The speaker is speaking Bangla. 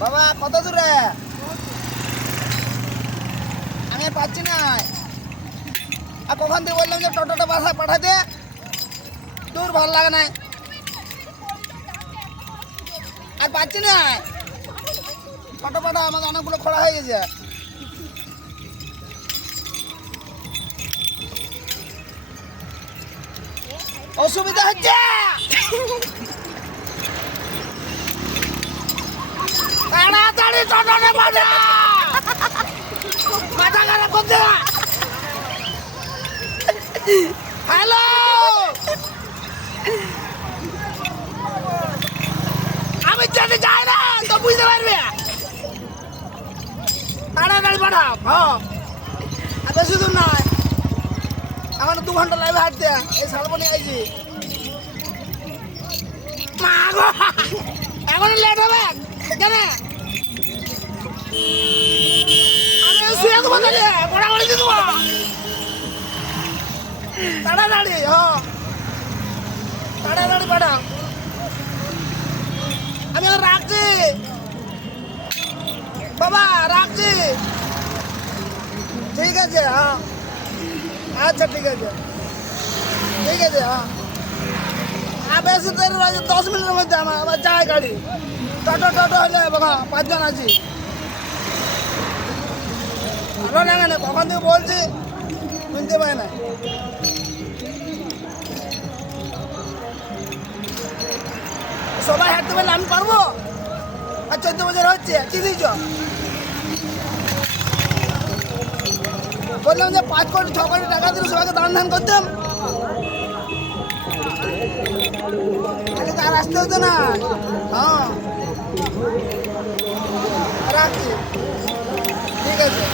বাবা কত দূরে? আমি পাচ্ছি না। আর কখন দিয়ে বললাম যে টোটোটা বাসা পাঠাতে, দূর ভালো লাগে না, আর পাচ্ছি না। টোটো পাঠা আমাদের অনেকগুলো খোলা হয়ে গেছে। অসুবিধা হচ্ছে, তাড়াতাড়ি টোটোটা পাঠা, মাথা খারাপ করছে না। হ্যালো, আমি যেতে চাই না তো বুঝতে পারবে। তাড়াতাড়ি পাঠাও। হ্যাঁ, আর বেশি দূর নয়, আমার 2 ঘন্টা লাগবে হাঁটতে। এই শালবনি আইছি, মা গো এখন লেট হবে কেন? আমি শুয়ে দেবো তাহলে, পড়া করে দিয়ে দেবো। তাড়াতাড়ি, হ্যাঁ তাড়াতাড়ি পাঠাও। আমি এখন রাখছি বাবা, রাখছি। ঠিক আছে, হ্যাঁ আচ্ছা ঠিক আছে, ঠিক আছে। হ্যাঁ, আর বেশি দেরি রয়েছে, 10 মিনিটের মধ্যে আমার যায় গাড়ি। টোটো টোটো হলে বাবা 5 জন আছি। ভালো লাগে না, কখন থেকে বলছি শুনতে পাই না। সবাই হাঁটতে পারলে আমি পারবো? আর 14 বছর হচ্ছে, কি দিয়েছ? বললাম যে 5 কোটি 6 কোটি টাকা দিলে সবাইকে দান ধান করতাম, তাহলে তার আসতে হতো না। হ্যাঁ রাখছি, ঠিক আছে।